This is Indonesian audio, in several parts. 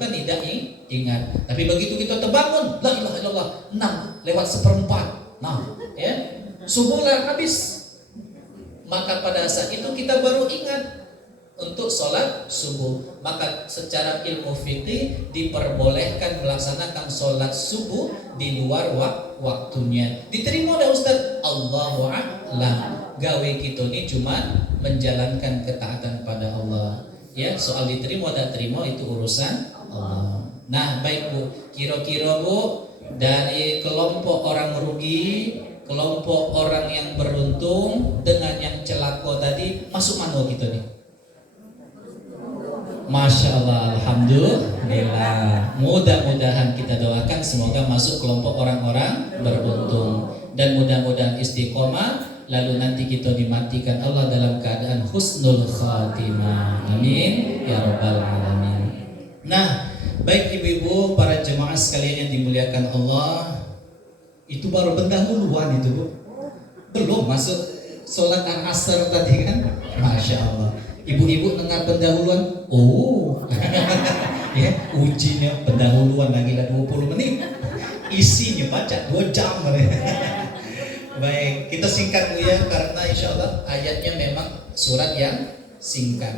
kan tidak ingat. Tapi begitu kita terbangun, la ilaha illallah, 6:04. Nah, ya, subuh lah habis. Maka pada saat itu kita baru ingat untuk sholat subuh. Maka secara ilmu fikih diperbolehkan melaksanakan sholat subuh di luar waktunya. Diterima oleh Ustaz, Allahu a'lam. Gawe kita ini cuma menjalankan ketaatan pada Allah. Ya, soal diterima dan terima itu urusan Allah. Nah, baik Bu, kira-kira Bu, dari kelompok orang rugi, kelompok orang yang beruntung dengan yang celaka tadi, masuk mana kita nih? Masya Allah, alhamdulillah. Mudah-mudahan kita doakan semoga masuk kelompok orang-orang beruntung dan mudah-mudahan istiqomah, lalu nanti kita dimatikan Allah dalam keadaan husnul khatimah. Amin ya rabbal alamin. Nah, baik ibu-ibu, para jemaah sekalian yang dimuliakan Allah, itu baru pendahuluan itu Bu. Belum masuk sholat asar tadi kan? Masya Allah. Ibu-ibu dengar pendahuluan, oh ya, ujinya pendahuluan lagi lah 20 menit, isinya baca 2 jam. Baik, kita singkat Bu ya, karena insya Allah ayatnya memang surat yang singkat.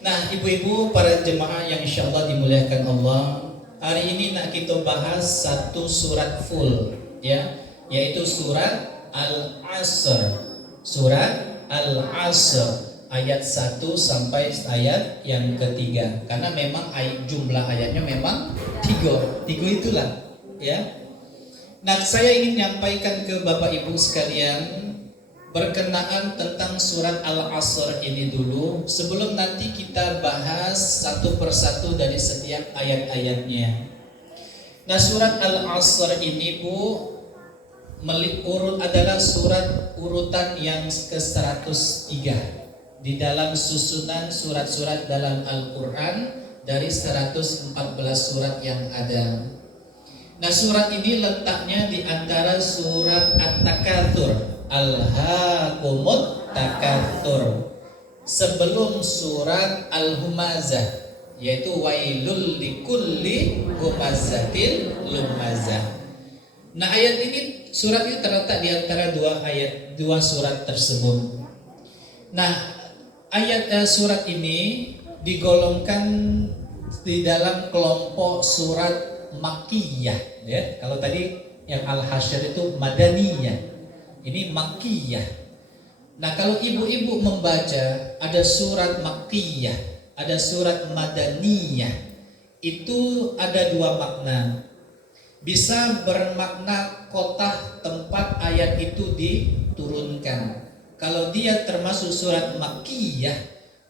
Nah ibu-ibu, para jemaah yang insya Allah dimuliakan Allah, hari ini nak kita bahas satu surat full ya, yaitu surat Al-Asr. Surat Al-Asr ayat 1 sampai ayat yang ketiga, karena memang jumlah ayatnya memang 3 itulah ya. Nah, saya ingin menyampaikan ke Bapak Ibu sekalian berkenaan tentang surat Al-Asr ini dulu, sebelum nanti kita bahas satu persatu dari setiap ayat-ayatnya. Nah, surat Al-Asr ini Bu adalah surat urutan yang ke-103 di dalam susunan surat-surat dalam Al-Quran dari 114 surat yang ada. Nah, surat ini letaknya di antara surat At-Takatsur, Alhaakumut Takatsur, sebelum surat Al-Humazah, yaitu wailul likulli humazatil lumazah. Nah, ayat ini, surat ini terletak di antara dua surat tersebut. Nah, surat ini digolongkan di dalam kelompok surat Makkiyah ya. Kalau tadi yang Al-Hasyr itu Madaniyah, ini Makkiyah. Nah, kalau ibu-ibu membaca ada surat Makkiyah, ada surat Madaniyah, itu ada 2 makna. Bisa bermakna kota tempat ayat itu diturunkan. Kalau dia termasuk surat Makkiyah,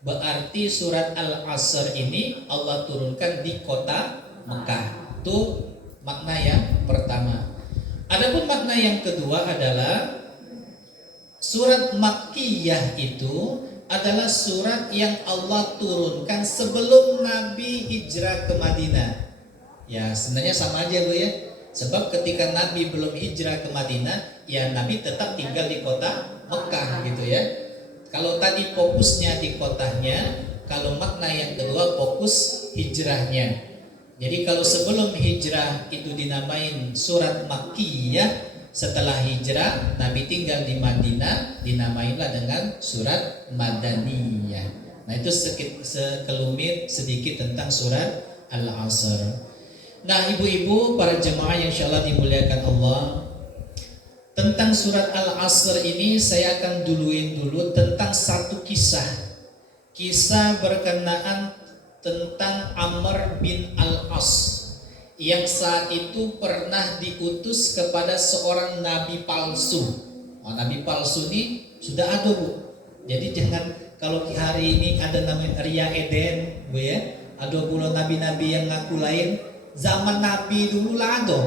berarti surat Al-Asr ini Allah turunkan di kota Mekah. Itu makna yang pertama. Adapun makna yang kedua adalah surat Makkiyah itu adalah surat yang Allah turunkan sebelum Nabi hijrah ke Madinah. Ya, sebenarnya sama aja Bu ya. Sebab ketika Nabi belum hijrah ke Madinah, ya Nabi tetap tinggal di kota Mekah gitu ya. Kalau tadi fokusnya di kotanya, kalau makna yang kedua fokus hijrahnya. Jadi kalau sebelum hijrah itu dinamain surat Makkiyah, setelah hijrah Nabi tinggal di Madinah dinamainlah dengan surat Madaniyah. Nah, itu sekelumit sedikit tentang surat Al-Asr. Nah, ibu-ibu, para jemaah yang insyaallah dimuliakan Allah, tentang surat Al-Asr ini saya akan duluin dulu tentang satu kisah berkenaan tentang Amr bin Al-As yang saat itu pernah diutus kepada seorang nabi palsu. Nabi palsu ini sudah ada Bu. Jadi jangan kalau hari ini ada namanya Ria Eden Bu ya, ada pula nabi-nabi yang ngaku lain. Zaman Nabi dulu lah ada.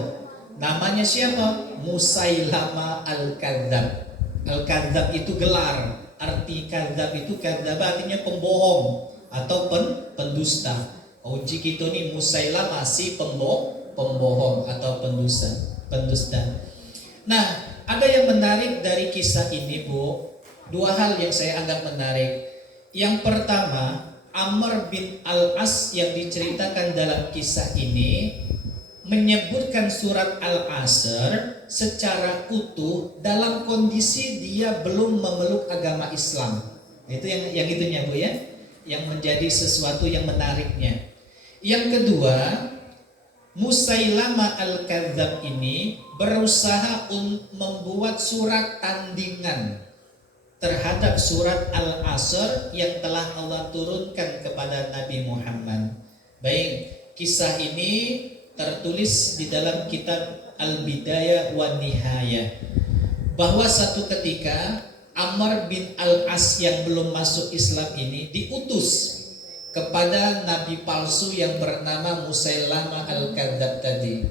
Namanya siapa? Musailama Al-Kadzab. Al-Kadzab itu gelar. Arti kadzab itu kadzab artinya pembohong atau pendusta. Uji kita nih Musailama masih pembohong atau pendusta. Nah, ada yang menarik dari kisah ini Bu. 2 hal yang saya anggap menarik. Yang pertama, Amr bin Al-As yang diceritakan dalam kisah ini menyebutkan surat Al-Asr secara utuh dalam kondisi dia belum memeluk agama Islam. Itu yang itunya Bu ya, yang menjadi sesuatu yang menariknya. Yang kedua, Musailamah Al-Kadzab ini berusaha untuk membuat surat tandingan terhadap surat Al-Asr yang telah Allah turunkan kepada Nabi Muhammad. Baik, kisah ini tertulis di dalam kitab Al-Bidayah wa Nihayah bahwa satu ketika Amr bin Al-As yang belum masuk Islam ini diutus kepada nabi palsu yang bernama Musailamah Al-Kadzab tadi.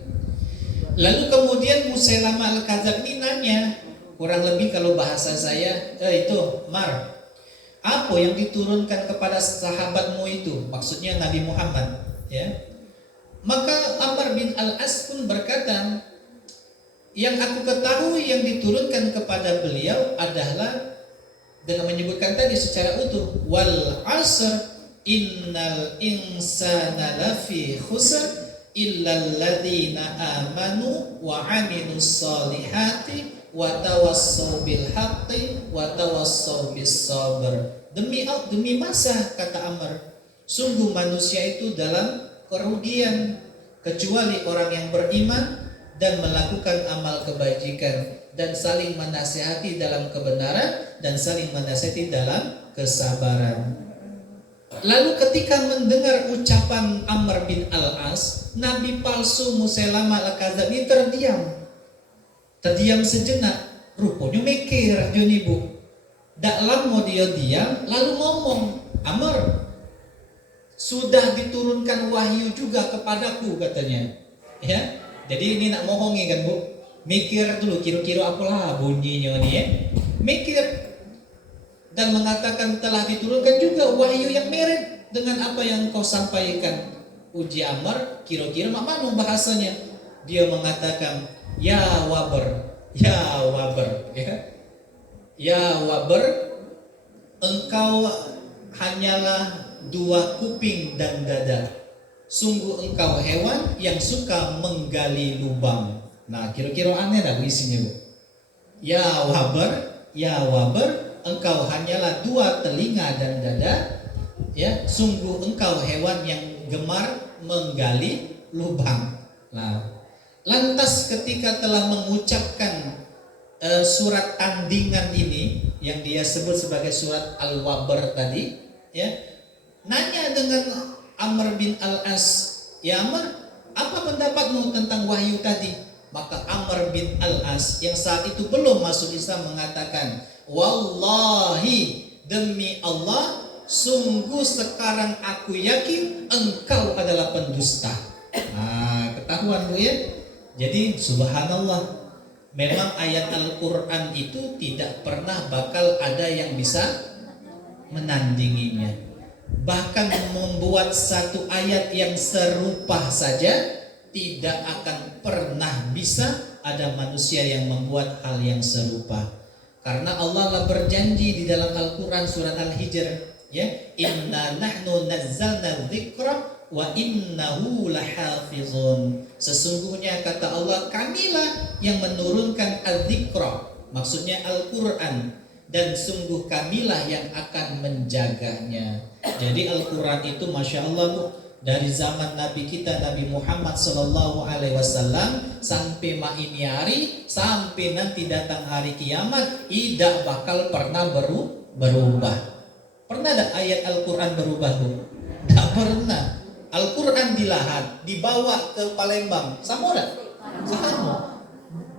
Lalu kemudian Musailamah Al-Kadzab ini nanya, kurang lebih kalau bahasa saya, itu Mar, apa yang diturunkan kepada sahabatmu itu? Maksudnya Nabi Muhammad, ya. Maka Amr bin Al-As pun berkata, yang aku ketahui yang diturunkan kepada beliau adalah dengan menyebutkan tadi secara utuh, wal asr innal insana lafi khusr illal ladzina amanu wa 'amilus solihati wa tawassaw bil haqqi wa tawassaw bis sabr. Demi masa, kata Amr, sungguh manusia itu dalam kerugian kecuali orang yang beriman dan melakukan amal kebajikan dan saling menasihati dalam kebenaran dan saling menasihati dalam kesabaran. Lalu ketika mendengar ucapan Amr bin Al-As, Nabi palsu Musailamah Al-Kadzab ini terdiam sejenak. Rupanya mikir Joni Bu. Dak lama dia diam lalu ngomong, Amr, sudah diturunkan wahyu juga kepadaku, katanya. Ya, jadi ini nak mohongi kan Bu, mikir dulu kira-kira apalah bunyinya nih ya, mikir dan mengatakan telah diturunkan juga wahyu yang mirip dengan apa yang kau sampaikan. Uji Amr, kira-kira mana bahasanya? Dia mengatakan, ya wabar, ya wabar, ya wabar, engkau hanyalah dua kuping dan dada. Sungguh engkau hewan yang suka menggali lubang. Nah, kira-kira aneh dah isinya Bu. Ya wabar, engkau hanyalah dua telinga dan dada. Ya, sungguh engkau hewan yang gemar menggali lubang. Nah, lantas ketika telah mengucapkan surat tandingan ini yang dia sebut sebagai surat Al-Wabar tadi, ya, nanya dengan Amr bin Al-As, ya Amr, apa pendapatmu tentang wahyu tadi? Maka Amr bin Al-As yang saat itu belum masuk Islam mengatakan, wallahi, demi Allah, sungguh sekarang aku yakin engkau adalah pendusta. Nah, ketahuan Bu ya. Jadi subhanallah, memang ayat Al-Quran itu tidak pernah bakal ada yang bisa menandinginya. Bahkan membuat satu ayat yang serupa saja tidak akan pernah bisa ada manusia yang membuat hal yang serupa. Karena Allah lah berjanji di dalam Al-Quran surat Al-Hijr, ya, inna nahnu nazzalna dzikra wa innahu lahafizun. Sesungguhnya kata Allah, kamilah yang menurunkan al-dzikra, maksudnya Al-Quran, dan sungguh kamilah yang akan menjaganya. Jadi Al-Quran itu Masya Allah Bu, dari zaman Nabi kita Nabi Muhammad SAW sampai ini hari, sampai nanti datang hari kiamat, tidak bakal pernah berubah. Pernah ada ayat Al-Quran berubah Bu? Tidak pernah. Al-Quran dilahat, dibawa ke Palembang, sama tak? Sama.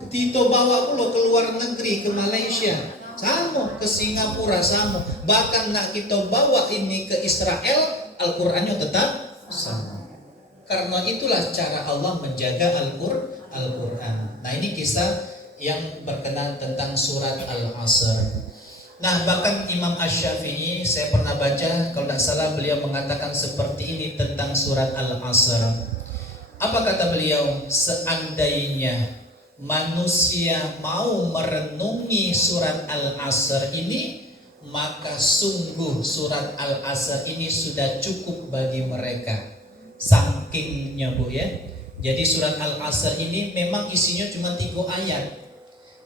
Tito bawa pulau ke luar negeri, ke Malaysia, sama, ke Singapura sama. Bahkan nak kita bawa ini ke Israel, Al-Qurannya tetap sama. Karena itulah cara Allah menjaga Al-Quran. Nah, ini kisah yang berkenaan tentang surat Al-Asr. Nah, bahkan Imam Asy-Syafi'i, saya pernah baca, kalau tidak salah beliau mengatakan seperti ini tentang surat Al-Asr. Apa kata beliau? Seandainya manusia mau merenungi surat Al-Asr ini, maka sungguh surat Al-Asr ini sudah cukup bagi mereka. Sangkingnya Bu ya. Jadi surat Al-Asr ini memang isinya cuma 3 ayat,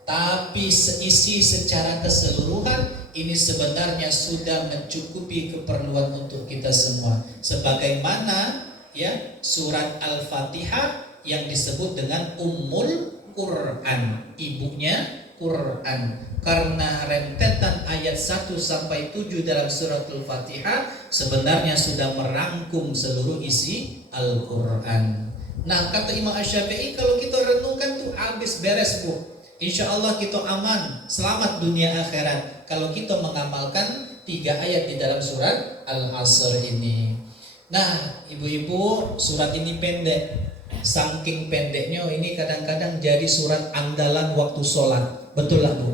tapi isi secara keseluruhan ini sebenarnya sudah mencukupi keperluan untuk kita semua. Sebagaimana ya surat Al-Fatihah yang disebut dengan Ummul Quran, ibunya Quran. Karena rentetan ayat 1 sampai 7 dalam surat Al-Fatihah sebenarnya sudah merangkum seluruh isi Al-Quran. Nah, kata Imam Asy-Syafi'i, kalau kita renungkan tuh habis beres Bu. Insya Allah kita aman, selamat dunia akhirat kalau kita mengamalkan 3 ayat di dalam surat Al-Asr ini. Nah, ibu-ibu, surat ini pendek. Saking pendeknya ini kadang-kadang jadi surat andalan waktu sholat. Betul lah Bu?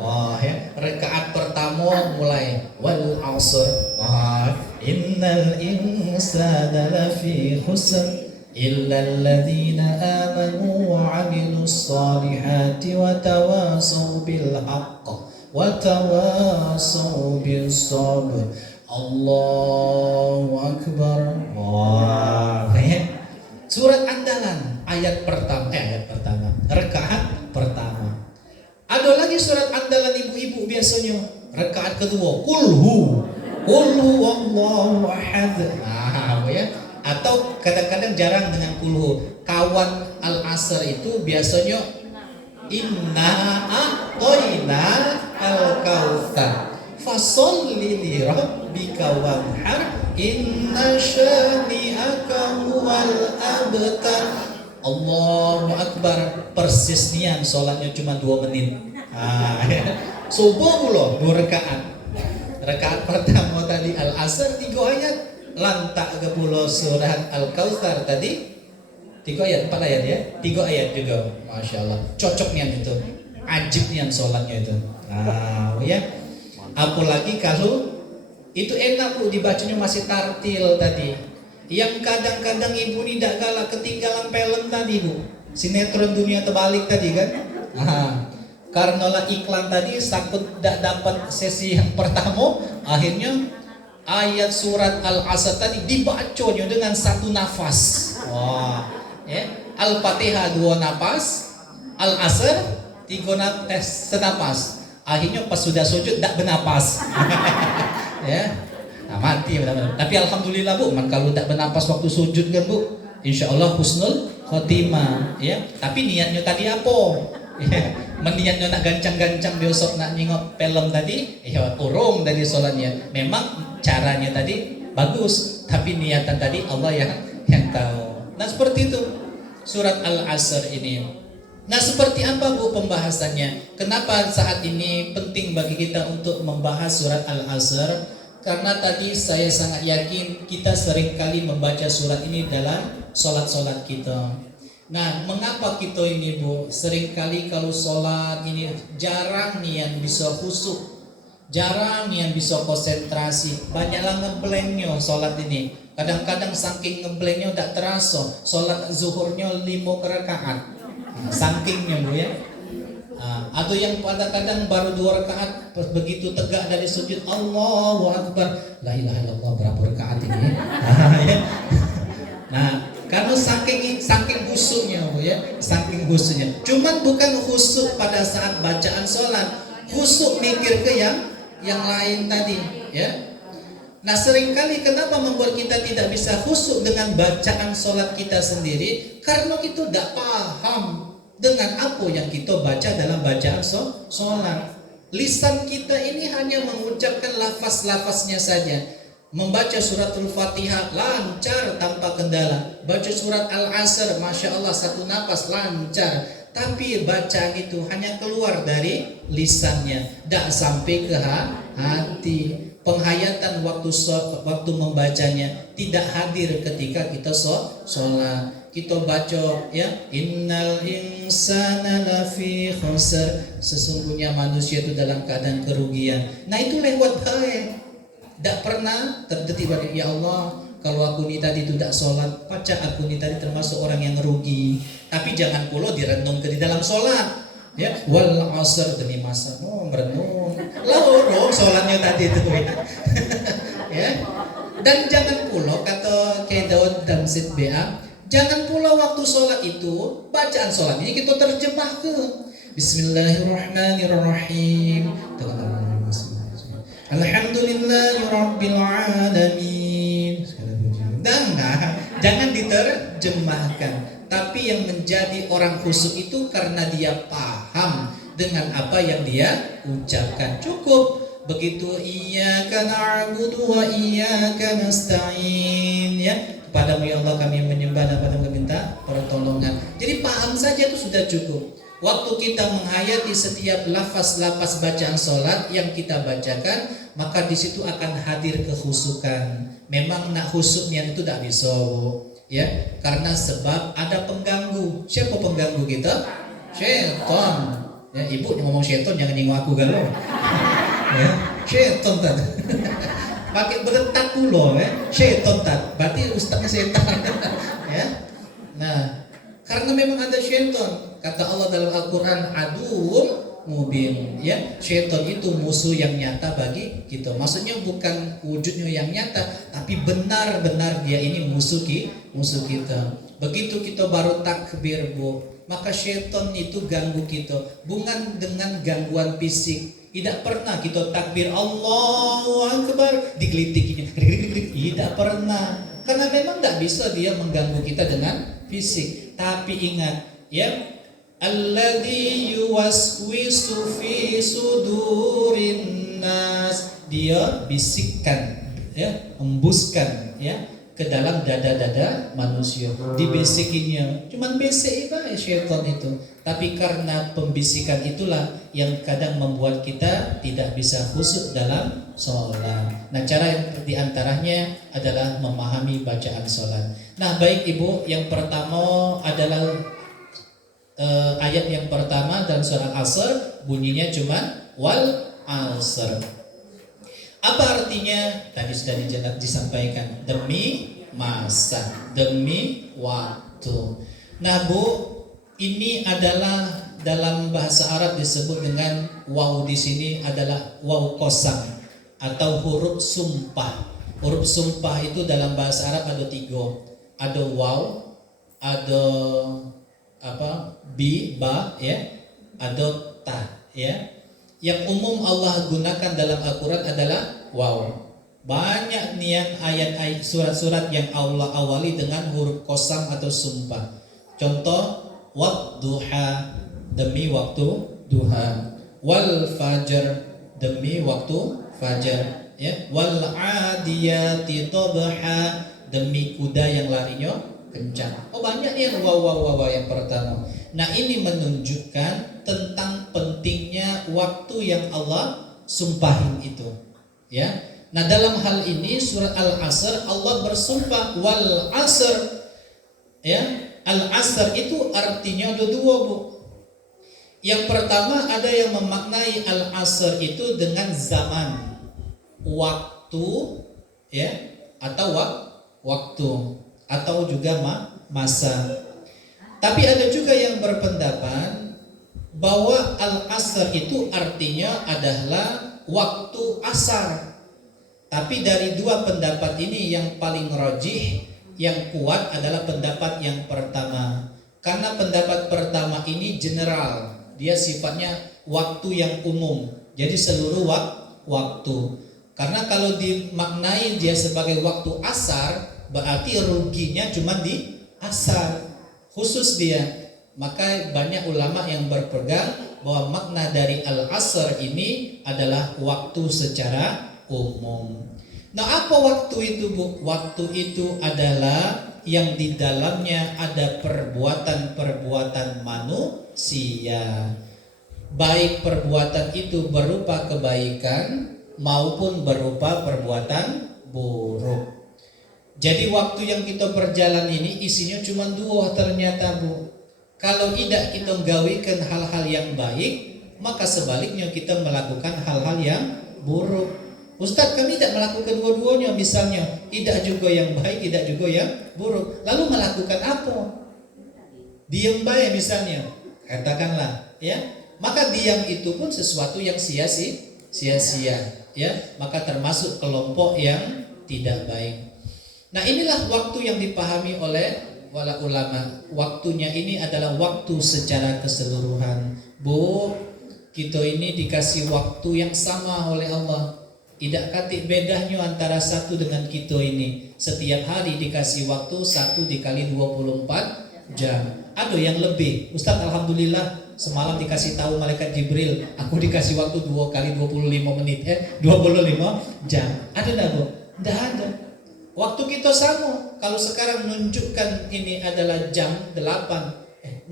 Wah ya, rakaat pertama mulai wal asr, wah innal insana lafi khusr illa alladhina amanu wa 'amilus solihati wa tawasaw bil haqq wa tawasaw bis sabr. Allahu akbar. Wah ya. Surat andalan ayat pertama, rakaat pertama. Ada lagi surat andalan ibu-ibu biasanya rakaat kedua, kulhu wallahu ahad. Nah, ya. Atau kadang-kadang jarang dengan kulhu. Kawan Al-Asr itu biasanya inna a'toina al-kautsar fasholli li rabbika wanhar inna syani'aka huwal abtar. Allahu Akbar. Persis nian sholatnya cuma 2 menit. Subuh pula 2 rakaat. Rakaat pertama tadi Al-Asr 3 ayat, lantak ke pula surat Al-Kautsar tadi 3 ayat, 4 ayat ya, 3 ayat juga. Masya Allah, cocok nian itu, ajib nian sholatnya itu. Ya. Apalagi kalau itu enak Bu, dibacanya masih tartil tadi. Yang kadang-kadang ibu ini tidak galak ketinggalan film tadi Bu, sinetron Dunia Terbalik tadi kan. Karena lah iklan tadi takut tidak dapat sesi yang pertama, akhirnya ayat surat Al-Asr tadi dibacanya dengan 1 nafas. Wah, ya. Al-Fatihah 2 nafas, Al-Asr 3 senapas. Akhirnya pas sudah sujud tidak bernapas. Ya. Nah, mati benar-benar. Tapi alhamdulillah Bu, kalau tak bernapas waktu sujud kan Bu, insya Allah husnul khotimah ya. Tapi niatnya tadi apa? Ya, meniatnya nak gancang-gancang besok nak nengok film tadi, ya urung dari sholatnya. Memang caranya tadi bagus, tapi niatan tadi Allah yang tahu. Nah seperti itu surat Al-Asr ini. Nah seperti apa Bu pembahasannya? Kenapa saat ini penting bagi kita untuk membahas surat Al-Asr? Karena tadi saya sangat yakin kita sering kali membaca surat ini dalam sholat-sholat kita. Nah, mengapa kita ini Bu, sering kali kalau sholat ini jarang nih yang bisa khusyuk, jarang nih yang bisa konsentrasi, banyaklah ngeblanknya sholat ini. Kadang-kadang saking ngeblanknya tidak terasa, sholat zuhurnya 5 rakaat, sakingnya Bu ya. Atau yang kadang-kadang baru 2 rakaat, begitu tegak dari sujud Allahu Akbar, la ilaha illallah, berapa rakaat ini? Nah, karena saking khusyuknya Bu ya, saking khusyuknya. Cuman bukan khusyuk pada saat bacaan sholat, khusyuk mikir ke yang lain tadi ya. Nah seringkali kenapa membuat kita tidak bisa khusyuk dengan bacaan sholat kita sendiri? Karena kita tidak paham dengan apa yang kita baca dalam bacaan sholat. Lisan kita ini hanya mengucapkan lafaz-lafaznya saja. Membaca surat Al-Fatihah lancar tanpa kendala. Baca surat Al-Asr, Masya Allah 1 nafas lancar. Tapi bacaan itu hanya keluar dari lisannya, tidak sampai ke hati. Penghayatan waktu membacanya tidak hadir ketika kita sholat. Kita baca ya, innal insana lafi khusr, sesungguhnya manusia itu dalam keadaan kerugian. Nah itu lewat baik. Tak pernah terdetik pada ya Allah, kalau aku ni tadi tu tak solat, baca aku ni tadi termasuk orang yang rugi. Tapi jangan pula direnung ke di dalam solat. Ya, wal asr demi masa merenung. Lalu sombong sholatnya tadi itu. Ya. Dan jangan pula kata Kiai Daud Damsit BA, jangan pula waktu sholat itu bacaan sholat ini kita terjemah ke Bismillahirrahmanirrahim. Alhamdulillahirabbil alamin. Jangan diterjemahkan. Tapi yang menjadi orang khusyuk itu karena dia paham dengan apa yang dia ucapkan. Cukup begitu, iyyaka na'budu wa iyyaka nasta'in, ya, kepadamu ya Allah kami menyembah dan kami minta pertolongan. Jadi paham saja itu sudah cukup. Waktu kita menghayati setiap lafaz-lafaz bacaan sholat yang kita bacakan, maka di situ akan hadir kekhusyukan. Memang nak khusyuknya itu tidak bisa, ya, karena sebab ada pengganggu. Siapa pengganggu kita? Syaitan. Ya, ibu ngomong syaitan jangan nyinggung aku galau. Ya, syaitan tadi. Pakai berentak pulau, ya, syaitan tadi. Berarti ustaznya setan. Ya. Nah, karena memang ada syaitan. Kata Allah dalam Al-Quran, aduun mubin, ya, syaitan itu musuh yang nyata bagi kita. Maksudnya bukan wujudnya yang nyata, tapi benar-benar dia ini musuh kita. Begitu kita baru takbir, Bu, maka syaitan itu ganggu kita, bukan dengan gangguan fisik. Tidak pernah kita takbir Allahu Akbar digelitikinya, tidak pernah, karena memang tidak bisa dia mengganggu kita dengan fisik. Tapi ingat, ya, alladzi yuwaswisu fi sudurin nas, dia bisikkan, ya, embuskan, ya, ke dalam dada-dada manusia. Dibisikinya, cuman bisik ibarat syaitan itu. Tapi karena pembisikan itulah yang kadang membuat kita tidak bisa khusyuk dalam sholat. Nah, cara yang diantaranya adalah memahami bacaan sholat. Nah, baik Ibu, yang pertama adalah ayat yang pertama dalam surah Al-Asr, bunyinya cuman wal asr. Apa artinya? Tadi sudah disampaikan, demi masa, demi waktu. Nah, Bu, ini adalah dalam bahasa Arab disebut dengan waw, di sini adalah waw qasam atau huruf sumpah. Huruf sumpah itu dalam bahasa Arab ada 3. Ada waw, ada ba, ya, ada ta, ya. Yang umum Allah gunakan dalam Al-Quran adalah waw. Banyak niat ayat-ayat surat-surat yang Allah awali dengan huruf qasam atau sumpah. Contoh, wadduha, demi waktu duha, wal fajr, demi waktu fajar, ya, wal adiyati tabha, demi kuda yang larinya kencang. Oh, banyak nih waw yang pertama. Nah, ini menunjukkan tentang pentingnya waktu yang Allah sumpahin itu, ya. Nah, dalam hal ini surat Al-Asr Allah bersumpah wal asr, ya. Al-Asr itu artinya ada 2, Bu. Yang pertama ada yang memaknai Al-Asr itu dengan zaman, waktu, ya, atau waktu, atau juga masa. Tapi ada juga yang berpendapat bahwa Al-Asr itu artinya adalah waktu asar. Tapi dari 2 pendapat ini yang paling rajih, yang kuat adalah pendapat yang pertama. Karena pendapat pertama ini general, dia sifatnya waktu yang umum. Jadi seluruh waktu. Karena kalau dimaknai dia sebagai waktu asar, berarti ruginya cuma di asar, khusus dia. Maka banyak ulama yang berpegang bahwa makna dari al-asr ini adalah waktu secara umum. Nah, apa waktu itu, Bu? Waktu itu adalah yang di dalamnya ada perbuatan-perbuatan manusia. Baik perbuatan itu berupa kebaikan maupun berupa perbuatan buruk. Jadi waktu yang kita berjalan ini isinya cuma 2 ternyata, Bu. Kalau tidak kita gawikan hal-hal yang baik, maka sebaliknya kita melakukan hal-hal yang buruk. Ustadz, kami tidak melakukan dua-duanya, misalnya tidak juga yang baik, tidak juga yang buruk. Lalu melakukan apa? Diam baik misalnya, katakanlah, ya. Maka diam itu pun sesuatu yang sia-sia. sia-sia, ya, maka termasuk kelompok yang tidak baik. Nah, inilah waktu yang dipahami oleh wala ulama. Waktunya ini adalah waktu secara keseluruhan. Bu, kita ini dikasih waktu yang sama oleh Allah. Tidak katik bedanya antara satu dengan kita ini. Setiap hari dikasih waktu 1 dikali 24 jam. Ada yang lebih. Ustaz, alhamdulillah semalam dikasih tahu malaikat Jibril, aku dikasih waktu 2 kali 25 menit 25 jam. Ada enggak, Bu? Enggak ada. Waktu kita sama. Kalau sekarang menunjukkan ini adalah jam 8.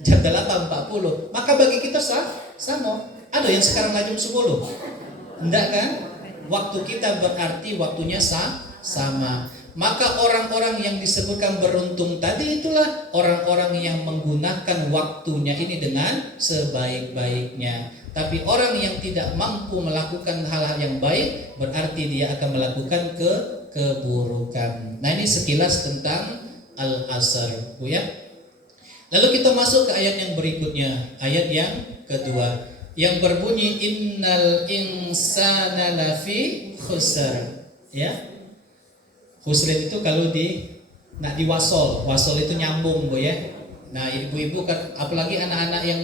Jam 8.40. Maka bagi kita sama. Ada yang sekarang jam 10. Enggak kan? Waktu kita berarti waktunya sama. Maka orang-orang yang disebutkan beruntung tadi itulah orang-orang yang menggunakan waktunya ini dengan sebaik-baiknya. Tapi orang yang tidak mampu melakukan hal-hal yang baik berarti dia akan melakukan keburukan. Nah, ini sekilas tentang al-asr, Bu ya. Lalu kita masuk ke ayat yang berikutnya, ayat yang kedua yang berbunyi innal insana lafi khusr, ya. Khusr itu kalau nak diwasol itu nyambung, Bu ya. Nah, ibu-ibu kan, apalagi anak-anak yang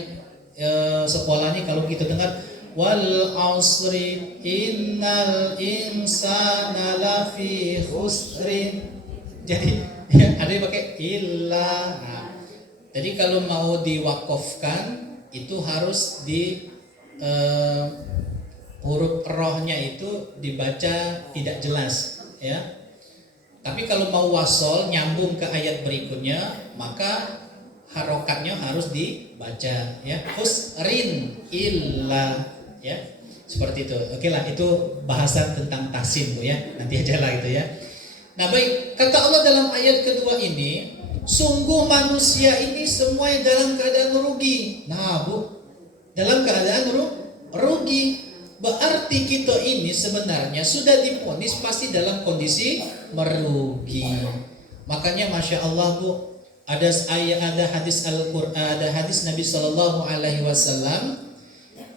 sekolahnya, kalau kita dengar wal asri innal insana lafi khusrin, jadi ya, ada yang pakai illa. Nah, jadi kalau mau diwakofkan itu harus di huruf rohnya itu dibaca tidak jelas, ya. Tapi kalau mau wasol nyambung ke ayat berikutnya, maka harokatnya harus dibaca, ya. Khusrin illa, ya. Seperti itu. Oke lah, itu bahasan tentang tahsin, Bu ya. Nanti aja lah itu ya. Nah, baik, kata Allah dalam ayat kedua ini, sungguh manusia ini semuanya dalam keadaan rugi. Nah, Bu, dalam keadaan rugi. Berarti kita ini sebenarnya sudah diponis pasti dalam kondisi merugi. Makanya Masya Allah, Bu, ada hadis Al-Quran, ada hadis Nabi Sallallahu Alaihi Wasallam.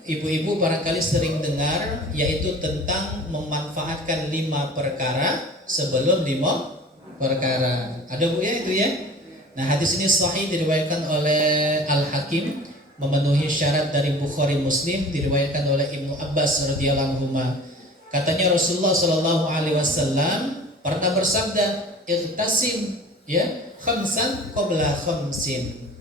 Ibu-ibu barangkali sering dengar, yaitu tentang memanfaatkan 5 perkara sebelum 5 perkara. Ada, Bu ya, itu ya. Nah, hadis ini sahih, diriwayatkan oleh Al-Hakim, memenuhi syarat dari Bukhari Muslim, diriwayatkan oleh Ibnu Abbas radhiyallahu anhu. Katanya Rasulullah sallallahu alaihi wasallam pernah bersabda, "Irtasim ya khamsan qabla khamsin."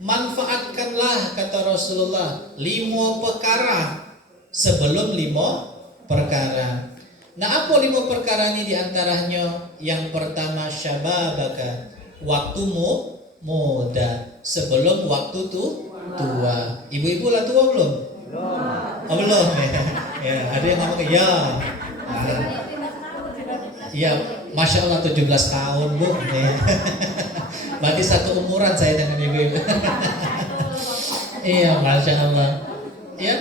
Manfaatkanlah, kata Rasulullah, 5 perkara sebelum 5 perkara. Nah, apa 5 perkara ini diantaranya? Yang pertama, syababaka, waktumu muda sebelum waktu tua. Ibu-ibu lah tua belum? Belum ya. Ya, ada yang ngomong ya. Iya, Masya Allah 17 tahun, Bu. Ya. Berarti satu umuran saya dengan ibu-ibu. Iya, Masya Allah. Ya,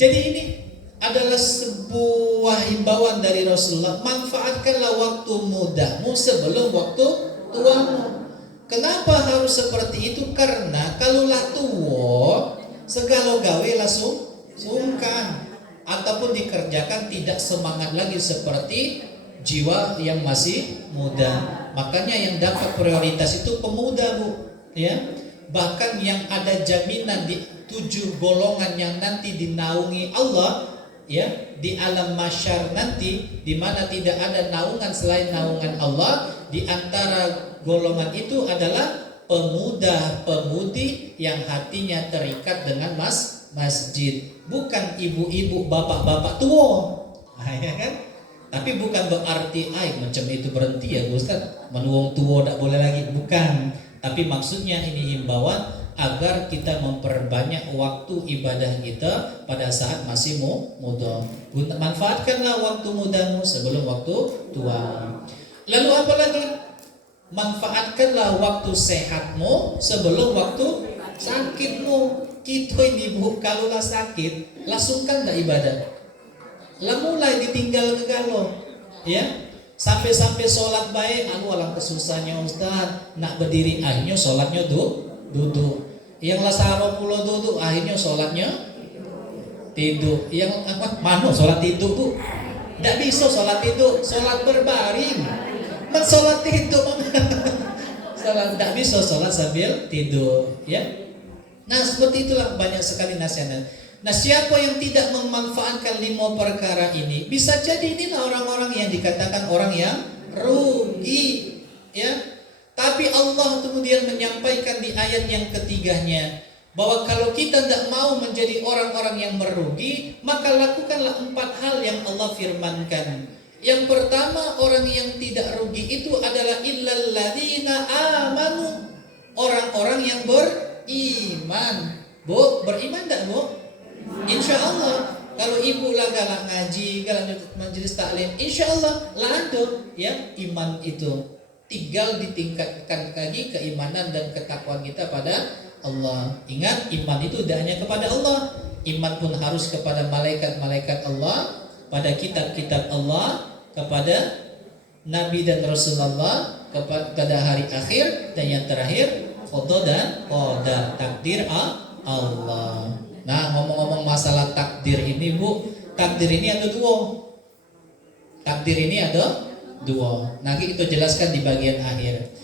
jadi ini adalah sebuah himbauan dari Rasulullah. Manfaatkanlah waktu mudamu sebelum waktu tuamu. Kenapa harus seperti itu? Karena kalaulah tua, segala gawe langsung sungkan ataupun dikerjakan tidak semangat lagi seperti jiwa yang masih muda. Makanya yang dapat prioritas itu pemuda, Bu, ya. Bahkan yang ada jaminan di 7 golongan yang nanti dinaungi Allah, ya, di alam mahsyar nanti, di mana tidak ada naungan selain naungan Allah. Di antara golongan itu adalah pemuda-pemudi yang hatinya terikat dengan masjid, bukan ibu-ibu, bapak-bapak tua, ya kan? Tapi bukan berarti macam itu berhenti ya Ustaz, menuang tua tak boleh lagi, bukan. Tapi maksudnya ini himbauan agar kita memperbanyak waktu ibadah kita pada saat masih muda. Manfaatkanlah waktu mudamu sebelum waktu tua. Lalu apa lagi? Manfaatkanlah waktu sehatmu sebelum waktu sakitmu. Kita ini, Bu, kalau lah sakit, langsungkan dah ibadah. Lah mulai ditinggal ke galau, ya. Sampai sholat baik, alang kesusahnya Ustaz, nak berdiri, akhirnya sholatnya duduk. Yang lah saro pulau duduk, akhirnya sholatnya tidur. Yang apa? Mano sholat tidur bu? Tidak bisa sholat tidur, sholat berbaring. Men sholat tidur, sholat tidak bisa sholat sambil tidur, ya. Nah seperti itulah banyak sekali nasihat. Nah siapa yang tidak memanfaatkan 5 perkara ini, bisa jadi inilah orang-orang yang dikatakan orang yang rugi, ya. Tapi Allah kemudian menyampaikan di ayat yang ketiganya bahwa kalau kita tidak mau menjadi orang-orang yang merugi, maka lakukanlah 4 hal yang Allah firmankan. Yang pertama, orang yang tidak rugi itu adalah illal ladzina amanu, orang-orang yang beriman. Bu, beriman enggak, Bu? Insya Allah. Kalau ibu lah galak ngaji, galak majelis taklim, insya Allah lah ada ya iman itu. Tinggal ditingkatkan lagi keimanan dan ketakwaan kita pada Allah. Ingat, iman itu tidak hanya kepada Allah, iman pun harus kepada malaikat-malaikat Allah, pada kitab-kitab Allah, kepada Nabi dan Rasulullah, kepada hari akhir, dan yang terakhir qada dan qadar, takdir Allah. Nah, ngomong-ngomong masalah takdir ini, Bu, takdir ini ada 2. Takdir ini ada 2. Nanti kita jelaskan di bagian akhir.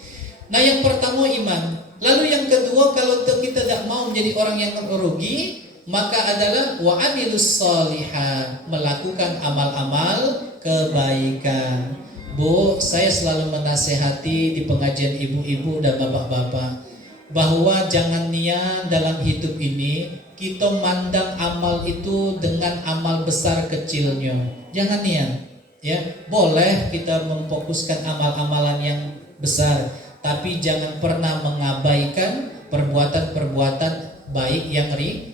Nah, yang pertama iman. Lalu yang kedua, kalau kita tidak mau menjadi orang yang rugi, maka adalah wa amilus sholihat, melakukan amal-amal kebaikan. Bu, saya selalu menasehati di pengajian ibu-ibu dan bapak-bapak bahwa jangan niat dalam hidup ini kita mandang amal itu dengan amal besar kecilnya. Jangan niat, ya. Boleh kita memfokuskan amal-amalan yang besar, tapi jangan pernah mengabaikan perbuatan-perbuatan baik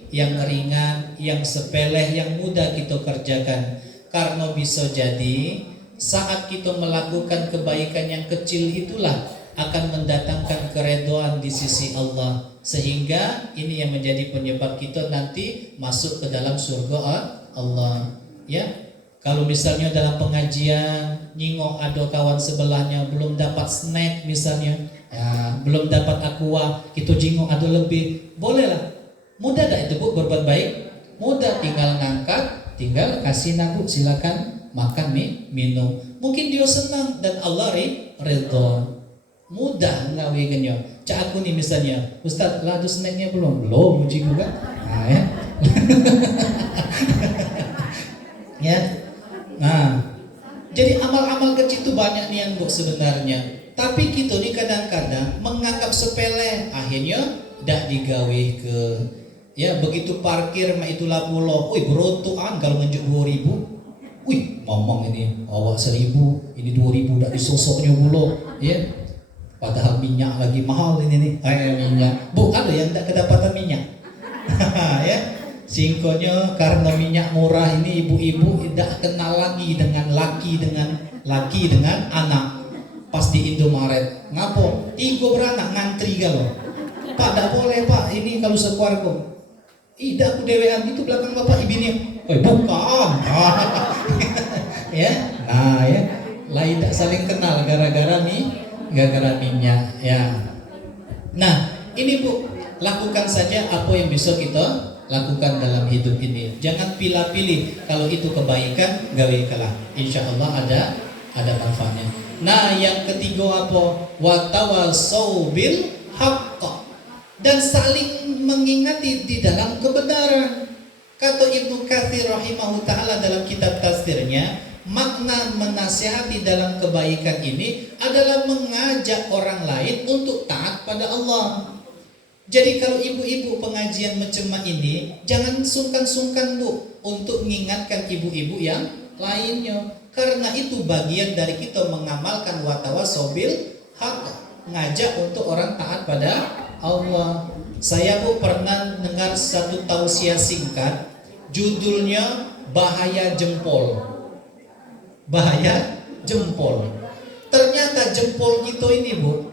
yang ringan, yang sepele, yang mudah kita kerjakan. Karena bisa jadi saat kita melakukan kebaikan yang kecil itulah akan mendatangkan keredaan di sisi Allah, sehingga ini yang menjadi penyebab kita nanti masuk ke dalam surga Allah, ya. Kalau misalnya dalam pengajian nyingok ada kawan sebelahnya belum dapat snack misalnya, ya, belum dapat aqua, kita jingok ada lebih, bolehlah. Mudah tak itu, Bu, berbuat baik? Mudah, tinggal ngangkat, tinggal kasih nagu, silakan makan minum. Mungkin dia senang dan Allah ridho. Mudah ngawikannya. Cak aku nih misalnya, Ustaz, lah ada snacknya belum? Belum, uji juga. Nah, ya. Ya. Nah, jadi amal-amal kecil itu banyak nih yang Bu sebenarnya. Tapi kita nih kadang-kadang menganggap sepele, akhirnya dak digawe ke, ya, begitu parkir mah itulah pulau. Wih, berontokan kalau ngenjuk 2.000. Wih, ngomong ini awak 1.000, ini 2.000 dak disosoknya pulau, ya. Padahal minyak lagi mahal ini nih, minyak. Bu, ada yang tak kedapatan minyak, ya. Singkonya karena minyak murah ini ibu-ibu tidak kenal lagi dengan laki dengan anak. Pas di Indomaret, ngapo? 3 beranak ngantri kalau. Pak, tak boleh Pak, ini kalau sekeluarga. Tidak, aku dewean itu belakang bapak ibini. Oh, bukan. Ya, nah ya, lain tak saling kenal gara-gara minyak, ya. Nah, ini Bu, lakukan saja apa yang bisa kita lakukan dalam hidup ini. Jangan pilih-pilih, kalau itu kebaikan gawe kalah. Insya Allah ada manfaatnya. Nah, yang ketiga apa? Wa tawassaw bil haqq, dan saling mengingati di dalam kebenaran. Kata Ibnu Katsir rahimahu taala dalam kitab tafsirnya, makna menasihati dalam kebaikan ini adalah mengajak orang lain untuk taat pada Allah. Jadi kalau ibu-ibu pengajian macam ini, jangan sungkan-sungkan Bu untuk mengingatkan ibu-ibu yang lainnya, karena itu bagian dari kita mengamalkan wa tawassaw bil haqq, ngajak untuk orang taat pada Allah. Saya Bu pernah dengar satu tausiah singkat, judulnya bahaya jempol. Bahaya jempol. Ternyata jempol kita ini Bu,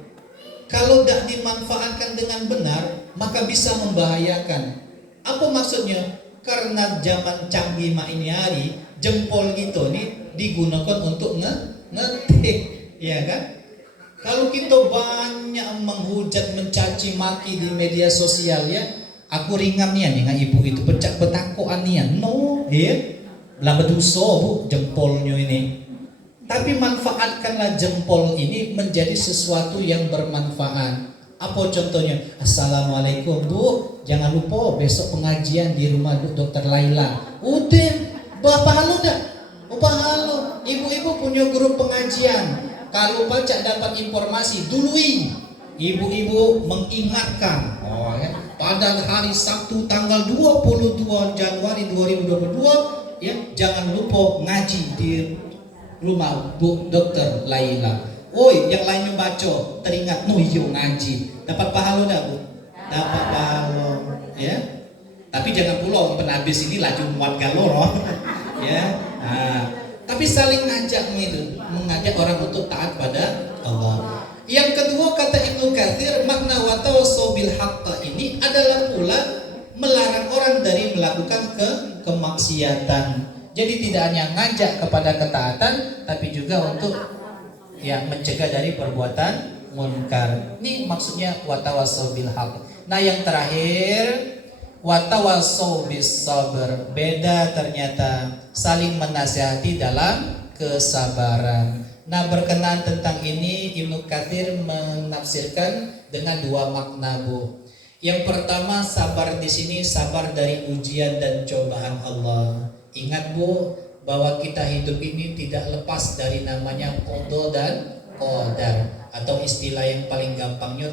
kalau tidak dimanfaatkan dengan benar, maka bisa membahayakan. Apa maksudnya? Karena zaman canggih ini hari, jempol kita ini digunakan untuk ngetik, ya kan? Kalau kita banyak menghujat, mencaci maki di media sosial, ya, Aku ringan nih dengan ibu itu pecah betakoan nih no, lah berdosa bu jempolnya ini. Tapi manfaatkanlah jempol ini menjadi sesuatu yang bermanfaat. Apa contohnya? Assalamualaikum bu, jangan lupa besok pengajian di rumah Dokter Laila. Udah, pahala dah. Pahala. Ibu-ibu punya grup pengajian. Kalau baca dapat informasi, dului. Ibu-ibu mengingatkan. Oh ya, pada hari Sabtu tanggal 22 Januari 2022 ya, jangan lupa ngaji di rumah Bu Dokter Laila. Oi, yang lainnya baca, teringat nuyo ngaji. Dapat pahala dah bu? Dapat pahala, ya. Tapi jangan pulang penabis ini laju muat galoro, ya. Nah, tapi saling ngajak itu, mengajak orang untuk taat pada Allah. Yang kedua kata Ibnu Katsir, makna wa tawassaw bil haqq ini adalah pula melarang orang dari melakukan kemaksiatan. Jadi tidak hanya ngajak kepada ketaatan, tapi juga untuk yang mencegah dari perbuatan munkar. Ini maksudnya watawassaw bil haqq. Nah yang terakhir watawassaw bis sabr. Beda ternyata saling menasihati dalam kesabaran. Nah berkenaan tentang ini Ibnu Katsir menafsirkan dengan dua makna bu. Yang pertama sabar di sini sabar dari ujian dan cobaan Allah. Ingat bu, bahwa kita hidup ini tidak lepas dari namanya qada dan qadar, atau istilah yang paling gampangnya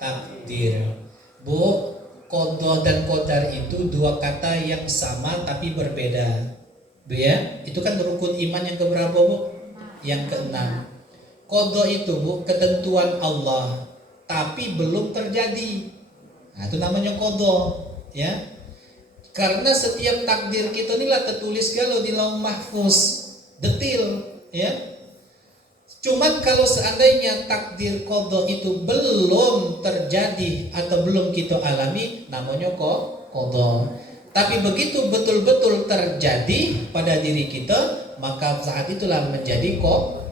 takdir. Bu, qada dan qadar itu dua kata yang sama tapi berbeda. Bu ya, itu kan rukun iman yang keberapa bu? Yang keenam. Qada itu bu, ketentuan Allah tapi belum terjadi. Nah, itu namanya qada, ya. Karena setiap takdir kita inilah tertulis kalau di Lauh Mahfuz detil, ya. Cuman kalau seandainya takdir qada itu belum terjadi atau belum kita alami, namanya qada. Tapi begitu betul-betul terjadi pada diri kita, maka saat itulah menjadi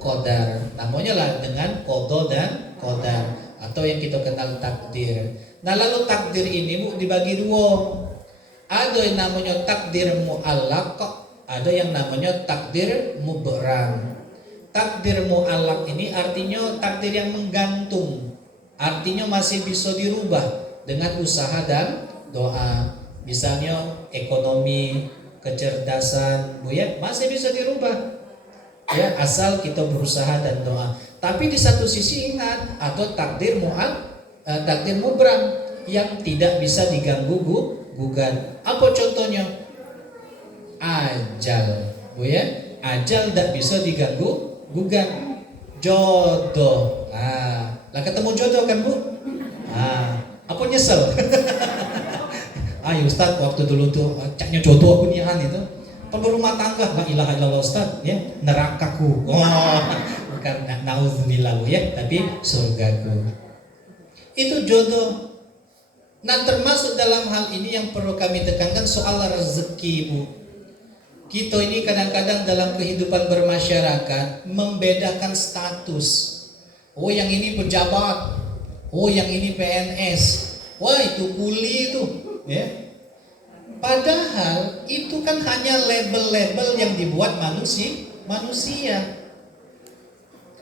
qadar. Namanya lah dengan qada dan qadar, atau yang kita kenal takdir. Nah lalu takdir ini bu dibagi dua. Ada yang namanya takdir mu'allaq, ada yang namanya takdir mubram. Takdir mu'allaq ini artinya takdir yang menggantung. Artinya masih bisa dirubah dengan usaha dan doa. Misalnya ekonomi, kecerdasan, bu ya, masih bisa dirubah. Ya, asal kita berusaha dan doa. Tapi di satu sisi ingat, ada takdir takdir mubram yang tidak bisa diganggu gugat. Apa contohnya? Ajal, bu ya, ajal tidak bisa diganggu gugat. Jodoh, lah ketemu jodoh kan bu? Apa nyesel? Ayo Ustaz, waktu dulu tuh caknya jodoh aku nihan itu, berumah tangga, la ilaha illallah Ustaz, ya nerakaku. Bukan nauzubillah bu ya, tapi surgaku. Itu jodoh. Nah termasuk dalam hal ini yang perlu kami tekankan soal rezeki bu. Kita ini kadang-kadang dalam kehidupan bermasyarakat membedakan status. Oh yang ini pejabat, oh yang ini PNS, wah itu kuli itu, ya. Padahal itu kan hanya label-label yang dibuat manusia.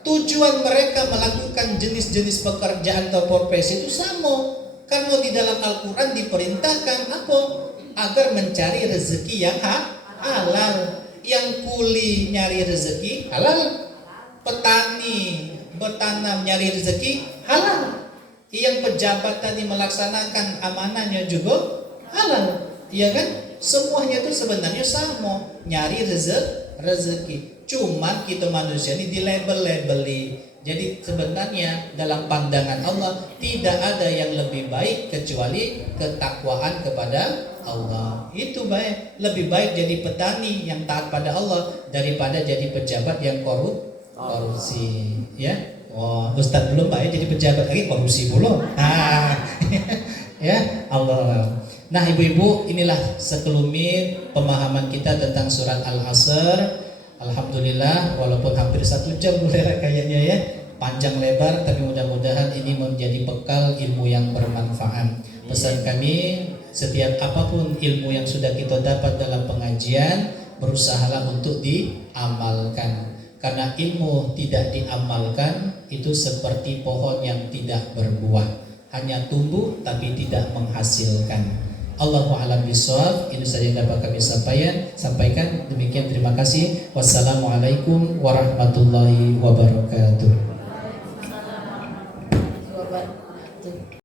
Tujuan mereka melakukan jenis-jenis pekerjaan atau profesi itu sama. Karena di dalam Al-Quran diperintahkan apa? Agar mencari rezeki yang halal. Yang kuli nyari rezeki halal. Petani bertanam nyari rezeki halal. Yang pejabat tadi melaksanakan amanahnya juga halal. Iya kan? Semuanya itu sebenarnya sama, nyari rezeki. Cuman kita manusia ini dilabel-labeli. Jadi sebenarnya dalam pandangan Allah tidak ada yang lebih baik kecuali ketakwaan kepada Allah. Itu baik. Lebih baik jadi petani yang taat pada Allah daripada jadi pejabat yang korupsi. Ya, oh Ustadz belum baik jadi pejabat lagi korupsi pula. Ya Allah. Nah ibu-ibu, inilah sekelumit pemahaman kita tentang surat Al-Asr. Alhamdulillah, walaupun hampir 1 jam mulai kayaknya ya, panjang lebar, tapi mudah-mudahan ini menjadi bekal ilmu yang bermanfaat. Pesan kami, Setiap apapun ilmu yang sudah kita dapat dalam pengajian, berusahalah untuk diamalkan. Karena ilmu tidak diamalkan itu seperti pohon yang tidak berbuah, hanya tumbuh tapi tidak menghasilkan. Allahu a'lam bishawab. Itu saja yang dapat kami sampaikan. Demikian, terima kasih. Wassalamualaikum warahmatullahi wabarakatuh.